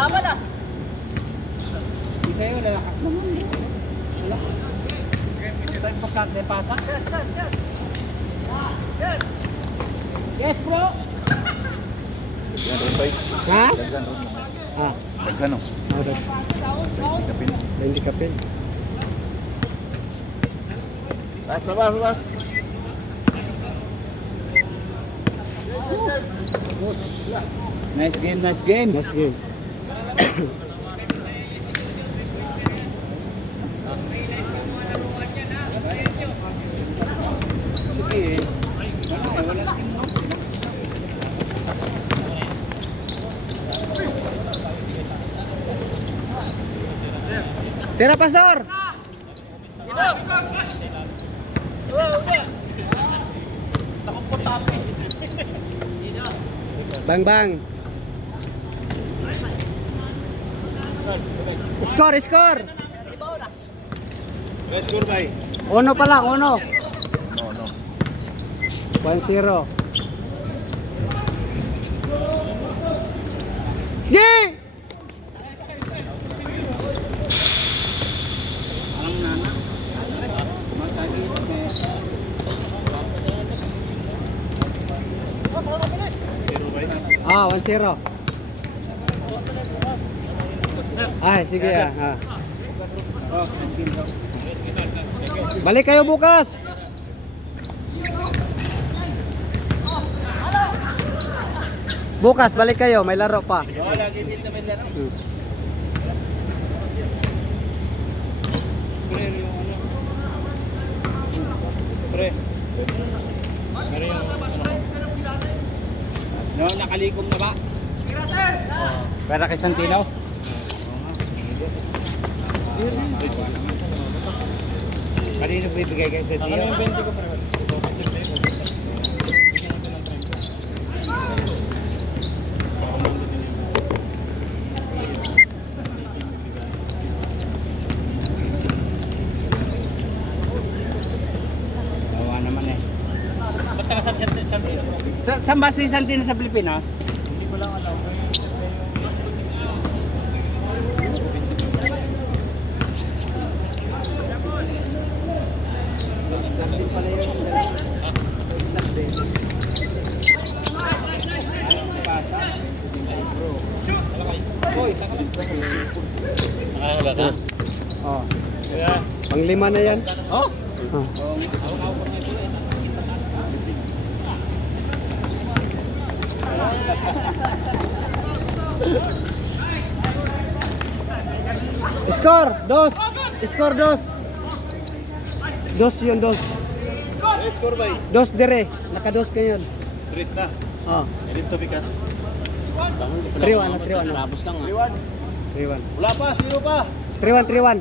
Laban ah. Isa yun, lalakas naman. Lalakas. Ito yung pagkakde pasa. Yes, bro. Ha? Ah. Dagano? Hindi kapil. Bas. Nice game, nice game. Nice game. Sige eh. Wala team mo. Tira pasor. Bang. Score. Let's score by. Uno pa lang, uno. No. 1-0. Yay! Anong nana? Masagi ito eh. Zero by. 1-0. Ay, sige ah. Oh, nice game daw. Balik kayo bukas. Bukas balik kayo, may laro pa. Oh, lagi dito may laro. Pre. No, nakalikom na ba? Para kay Santino. Kanino bibigay kayo sa Dio? Awa naman eh. Ba't ka sa Santino? Saan ba si Santino sa Pilipinas? Hindi ko lang alam. Start din pala yun. Start din. Anong pasa? Bro. Hoy, Wala ka? Oh. Panglima na yan. Oh? Oh. Score, 2. Score 2. 2 yun, 2. Let's score by. 2 dire. Naka-2 kayo yun. Tres na. Oh. Dito bigas. 3-1 na, 3-1. Labos lang ah. 3-1. 3-1. Wala pa, zero pa. 3-1.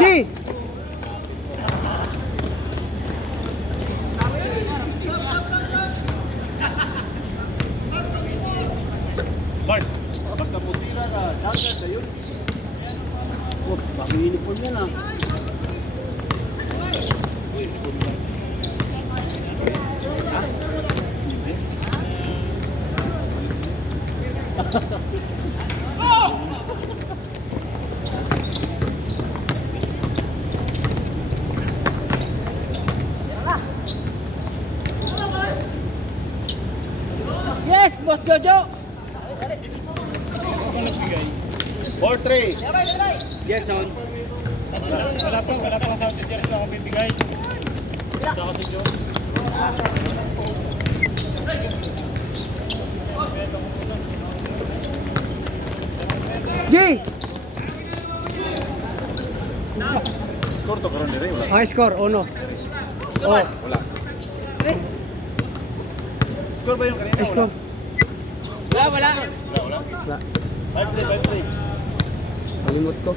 Di! Bart, basta musira ka, dagat na yun. Oh, pang-uniform yan ah. Yes, Boss Jojo! 4-3. Gerson. Wala pa sa teacher sa akong bibigay. Sa ako si Joe. Di! Score to karon dire wala. Score, 1. Oh, Wala. Score ba yung kanina? ay score. Wala, wala. Wala. Wala. 5-3. Malimot ko.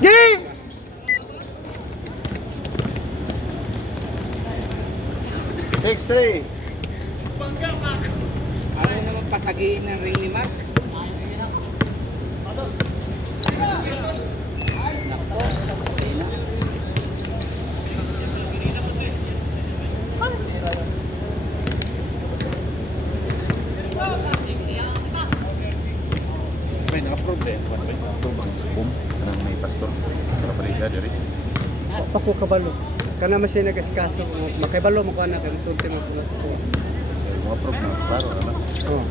Game! 6-3. Ano naman pasagiin ng ring ni Mark? May naka-approve din. Boom. Anong may pastor. Para palida diri. Pako kabalo. Kana man siya nagasikaso. Makaibalo mo ko anak kay musulti mo ko sa ko. Mga approve na. Klaro. Ano? Oh.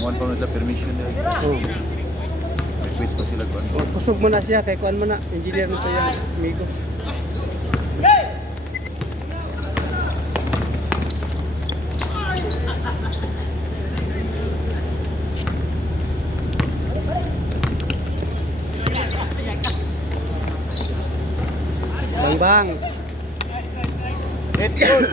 Muwan pa nila permission nila. Oh. Request pa sila kung Oh, kusog mo na siya kay kuan mo na engineer mo to yung amigo. Bang bang. hit goal.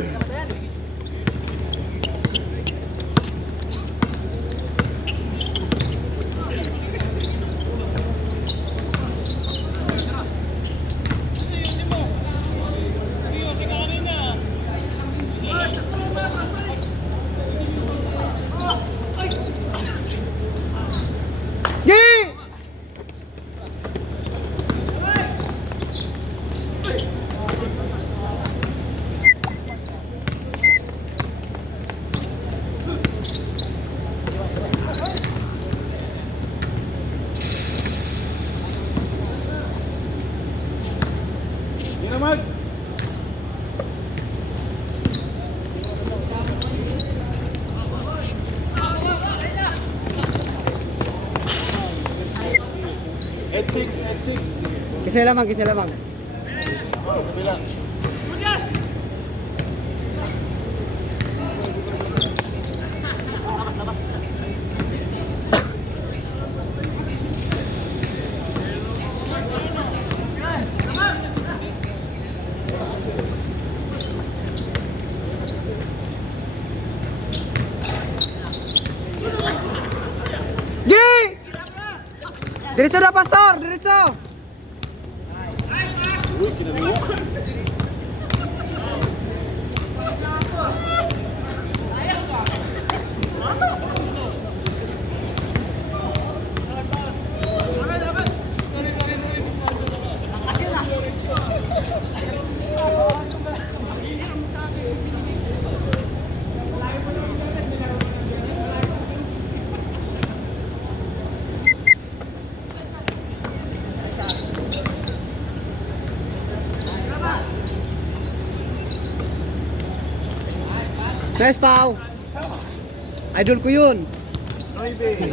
Game! Hindi na mag. Head 6, head 6. Kisa lamang, kisa lamang. Oh, kabila. Game! Diretso na, Pastor! Diretso! Uy, kinaliwa. Nice, Pao! Idol ko yun! 9, 9-6.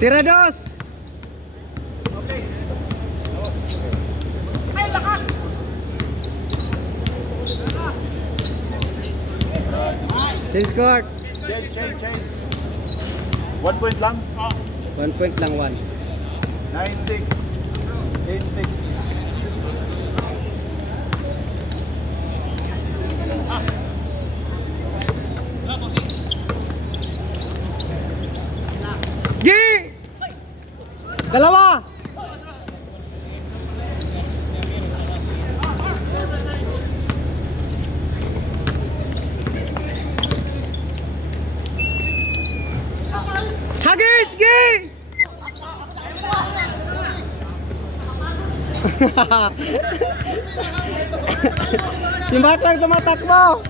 Tira dos! Change court! Change. 1 point lang. 1 point lang, 1. 9-6. 8-6. Gi! Dalawa! Hagis! Gi! Si Mark lang tumatakbo!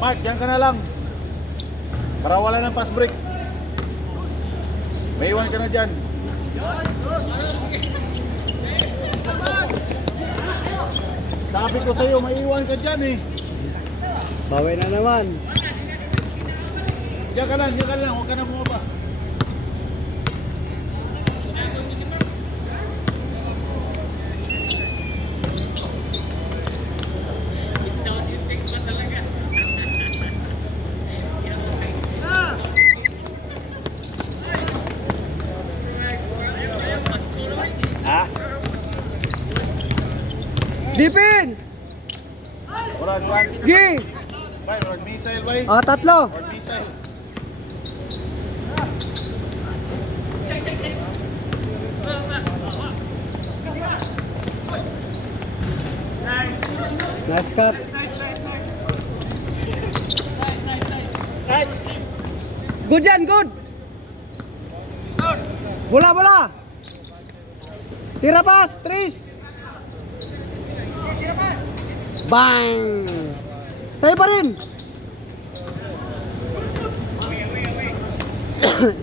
Mark, yan ka na lang. Para wala ng pass break. May iwan ka na dyan. Sabi ko sa'yo, maiwan ka dyan eh. Bawi na naman. Diyan ka lang, huwag ka na bumaba. Ha? Defense! Orang kuan. Gi! Bay, orang missile bay. Oh, tatlo. Orang missile. Nice cut. Good yan, good. Bola, bola. Tira pas, Tris. Bang. Saya pa rin.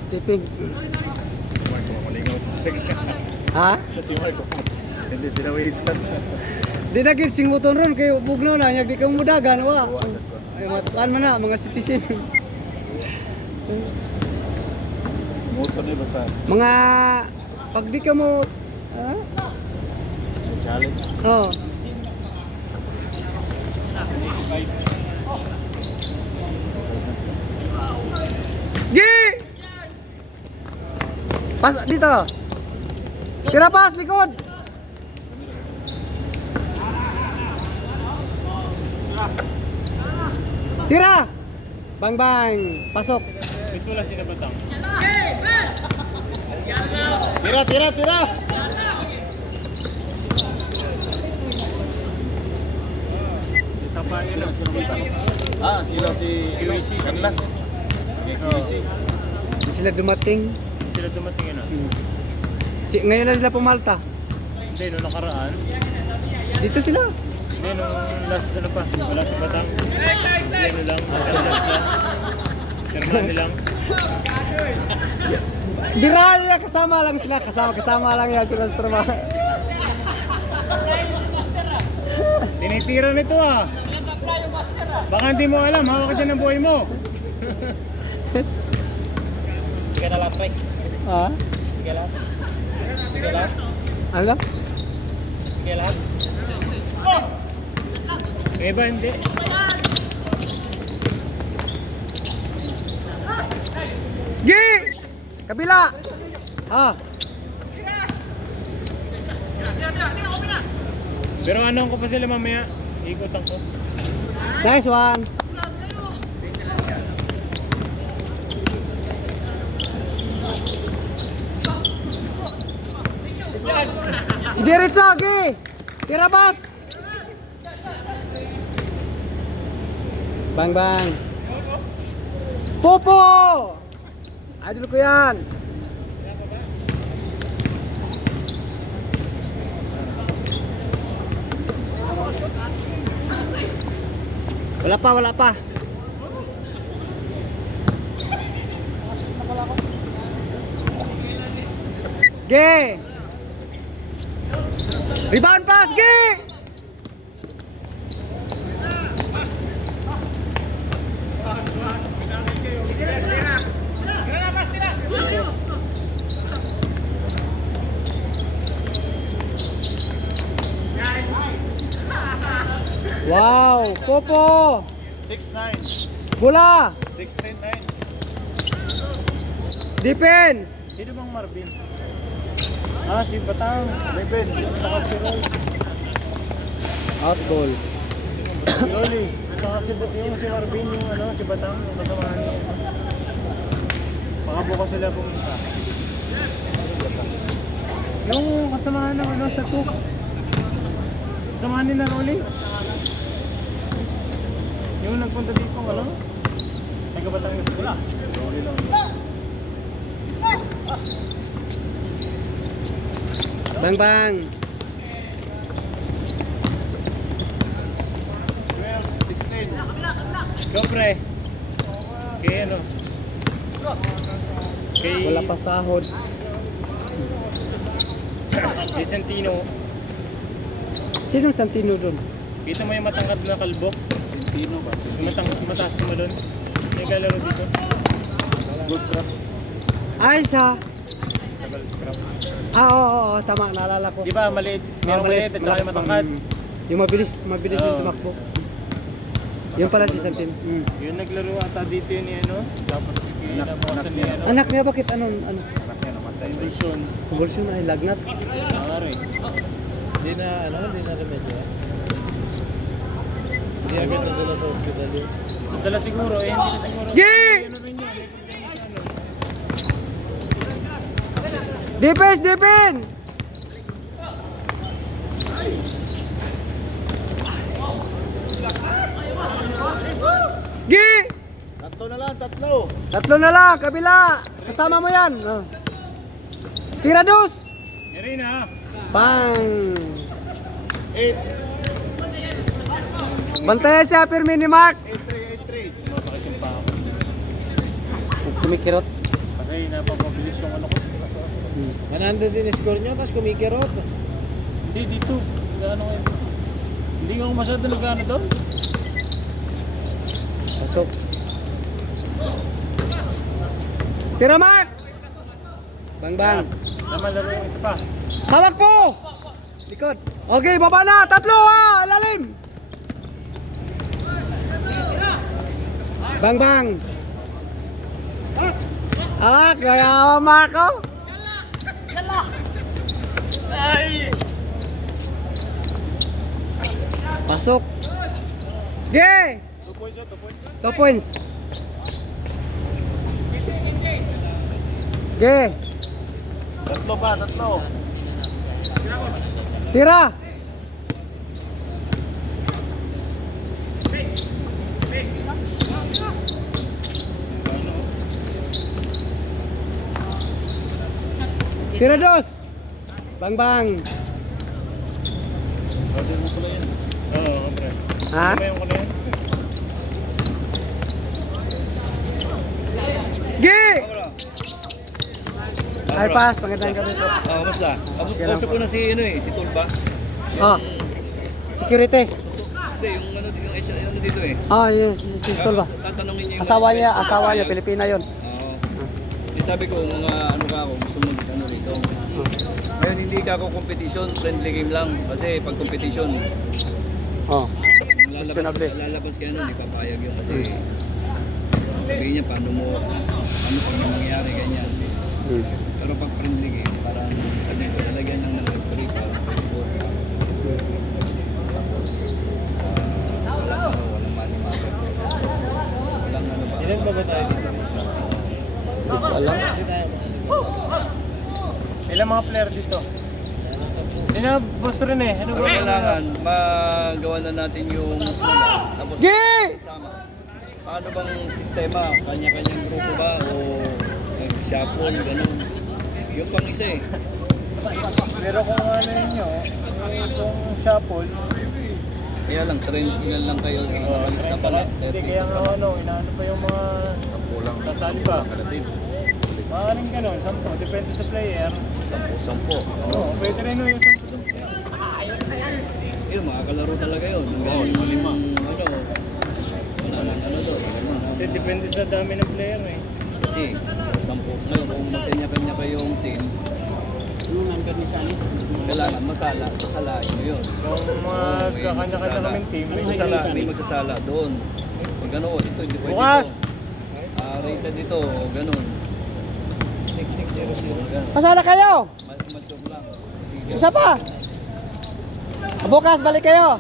Stepping. Ha? Hindi dinawisan. Di na gid singuton ron kay bugno na nya di ka mudagan wa. Ay matukan man na mga citizen. Motor ni basta. Mga pag di ka mo Challenge. oh. Gi! Pas dito. Tira pas likod. Tira. Bang bang. Pasok. Ito lang sila batang. Tira, tira, tira. Isa pa nila. Ah, sila si Kanlas. QC. Di sila dumating. Sila dumating yun. Ngayon lang sila pumalta. Hindi, nung nakaraan. Dito sila. Hindi, nung last ano pa. Wala sa batang. Si ano lang. Last lang. Hernani lang. Bira nila kasama lang sila. Kasama lang yan sila sa trabaho. Tinitira nito ah. Baka hindi mo alam. Hawak ka dyan ng buhay mo. Sige na lahat, Ray. Ha? Sige lahat. Sige lahat. Ano? Sige lahat. Yung iba hindi. Gi! Kabila! Ha? Pero anong ko pa sila mamaya? Ikutan ko. Nice one! Diretso, Gi! Tira pas! Bang bang! Popo! Idol ko yan! Wala pa, wala pa. Ge! Rebound pass, Ge! Wow, Popo! 6'9". Bola! 6'10", 9. Defense! Sino bang Marvin? Ah, si Batang. Leben. Saka si Roy. Out goal. Si Rolly. Saka yung si Marvin, yung ano, si Batang. Yung kasamahan niya. Baka bukas sila pumunta. Yung kasamahan ng ano, sa Cook. Kasamahan nila Rolly. Yung nagpunta dito, ano? Taga-Batang na sila. Rolly lang. Bang bang! 16. Go, pre. Kay ano? Kay Wala pa sahod. Kay Santino. Sinong Santino doon? Kita mo yung matangkad na kalbo? Sino ba? Yung mataas na malon? May kalaro dito. Good craft. Ay, sa... Tagal craft. Oo, tama, naalala ko. Di ba maliit? Merong maliit at saka yung matangkad. Yung mabilis yung Oo. tumakbo. Yun pala si Santin. Yung naglaro ata dito yun ni ano? Tapos kinabukasan ni ano? Anak niya, bakit ano? Anak niya namatay. Convulsion. Convulsion ay lagnat. Nangyari. Hindi na remedyo. Hindi agad nadala sa ospital yun. Nadala siguro, hindi na siguro. Gi! Ano rin yun? Defense, defense! Gi! Tatlo na lang, tatlo. Tatlo na lang, kabila. Kasama mo yan. Oh. Tira dos. Yari na. Bang! Bantayan siya, Firmini Mark. 8-3. Masakit yung paa ko. Kumikirot. Kasi napapabilis yung ano ko. 100 din score nyo, tapos kumikirot. Hindi, dito. Gaano kayo? Hindi ko masyado nagano doon. Pasok. Tira Mark! Bang bang. Naman laro yung isa pa. Hawak po! Likod. Okay, baba na. Tatlo ha! Lalim! Bang bang. Ah, kaya Marco. Pasok. Ge! 2 points. Ge! Tatlo pa, tatlo. Tira! Tira dos! Bang bang! Oo, kapre. Ha? Ano yung kulo yun? Gi! Ay pass, pagandang gabi po. Kamusta? Kausap ko na si Tulba. Oh. Security. Hindi, yung ano dito eh. Ah, yes, si Tol ba? Tatanungin niya yung Asawa niya, Pilipina yon. Oo. Sabi ko, mga ano ka ako, gusto mo ano dito. Ngayon hindi ka ako competition, friendly game lang. Kasi pag competition, Oh. Questionable. lalabas ka hindi papayag yun kasi sabihin niya paano pag mangyayari ganyan. Pero pag friendly game, parang sabi ko lalagyan ng referee para Facebook. Tapos walang money matters. Walang ano ba? Ilan ba tayo dito? Hindi ko alam. Ilang mga player dito? Hindi na boss rin eh. Ano ba? Kailangan magawa na natin yung sulat. Tapos Gi! isama. Paano bang sistema? Kanya-kanyang grupo ba? O shuffle, ganun. Yung pang isa eh. Pero kung ano yun kung shuffle, Kaya lang, ilan lang kayo yung nakalis na pala. hindi kaya nga ano, inaano pa yung mga Kulang. nasali pa. Maaaring ganun, 10. Depende sa player. 10. Oo, pwede rin yung 10. Yun, makakalaro talaga yun. Hanggang ano, wala lang ano doon. Kasi depende sa dami ng player eh. Kasi sa 10 ngayon, kung magkanya-kanya kayong team, kailangan sasalain mo yun. Kung magkakanya-kanya kaming team, May magsasala doon. Pag ano, ito hindi pwede Bukas! ito. Rated ito, ganun. 6600. Pasara kayo! Mature lang. Sige. Isa pa! Bukas, balik kayo!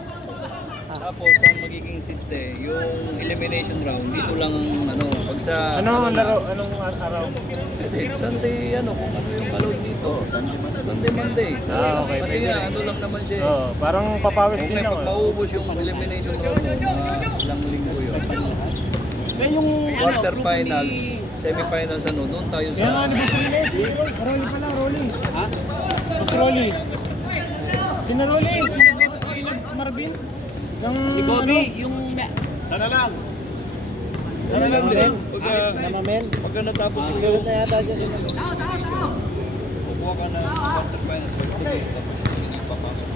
Tapos ang magiging siste, yung elimination round, dito lang ano, pag sa Ano ang laro? Anong araw? Sunday, ano, kung ano yung allowed dito. Sunday, Monday. Ah, okay, Kasi pwede nga, rin. ano lang naman siya. Oo, parang papawis Kung din may ako. maubos yung elimination round mo, mga ilang linggo yun. Quarter finals, semifinals, ano, doon tayo Kaya nga sa... ni Boss Rolly. Rolly pala, Rolly. Ha? Boss Rolly. Sina Rolly? Sina Marvin? Yung si Kobe, yung... Sana lang din. Pagka natapos yung sulit na yata dyan sila. Kukuha ka na quarter finals, tapos hindi papasok.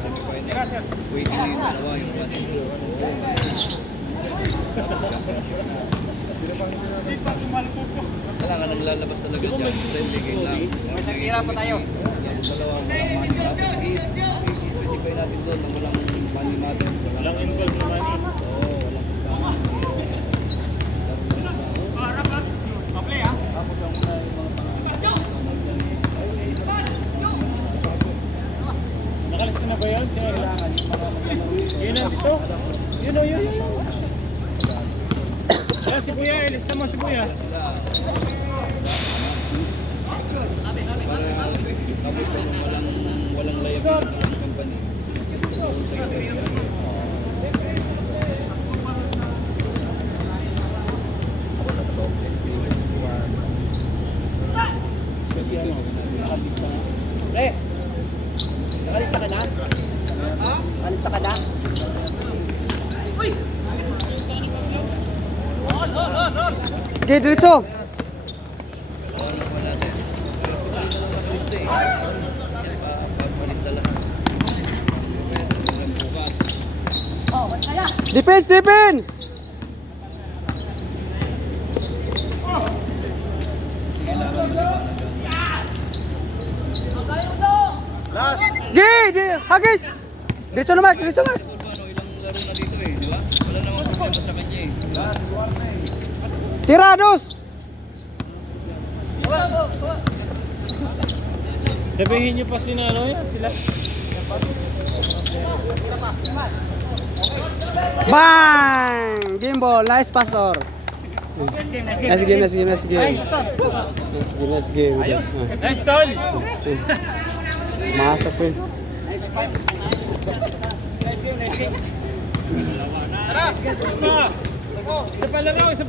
Semifinals. Pwede na yung dalawa, yung 1 Wala ka naglalabas talaga dyan. Friendly game lang. Masakira pa tayo. Dalawa, walang money. Tapos i-specify natin doon na walang money matter. Walang involved na money. Oo, walang pustahan. Tapos ang una yung mga Nakalis na ba yun, sir? Yun ang ito? Yun o, yun. Ayan, si Kuya, ilista mo si Kuya. tapos walang liability ng company. Nakalista ka na? Nakalista ka na? Okay, diretso. Ano pa natin? Pagpalista eh. Pagpalista lang. Bukas. Defense, defense. Gi, hagis. Diretso naman, diretso naman. Ano, ilang laro na dito eh, di ba? Wala namang problema sa kanya eh. Tirados. Sabihin niyo pa sinalo yan, sila. Bang! Game ball, nice pastor. Nice game, nice game, nice game. Nice game. Nice tol! Masok po. Tara! Isa pa laro, isa pa!